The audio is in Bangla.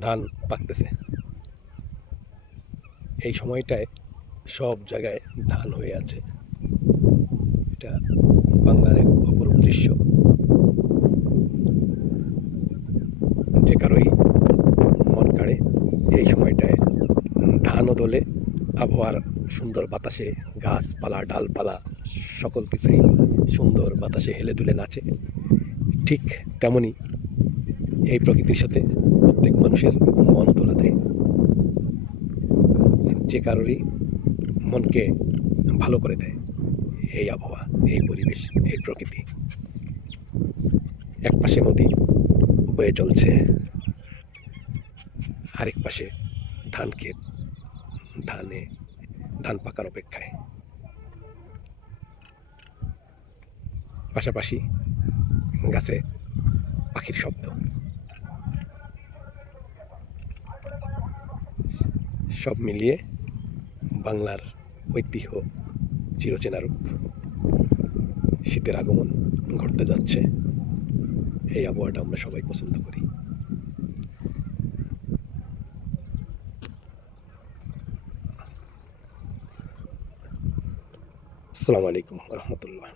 ধান পাকতেছে। এই সময়টায় সব জায়গায় ধান হয়ে আছে। এটা বাংলার এক অপরূপ দৃশ্য। যে কারোই মন কাড়ে এই সময়টায় ধানও দোলে, আবহাওয়ার সুন্দর বাতাসে গাছপালা ডালপালা সকল কিছুই সুন্দর বাতাসে হেলে দুলে নাচে। ঠিক তেমনই এই প্রকৃতির সাথে প্রত্যেক মানুষের মনও তোলা দেয়। যে কারোরই মনকে ভালো করে দেয় এই আবহাওয়া, এই পরিবেশ, এই প্রকৃতি। এক পাশে নদী বয়ে চলছে, আরেক পাশে ধান ক্ষেত, ধান পাকার অপেক্ষায়। পাশাপাশি গাছে পাখির শব্দ। সব মিলিয়ে বাংলার ঐতিহ্য চিরচেনা রূপ। শীতের আগমন ঘটতে যাচ্ছে। এই আবহাওয়াটা আমরা সবাই পছন্দ করি। আসসালামু আলাইকুম রহমতুল্লাহ।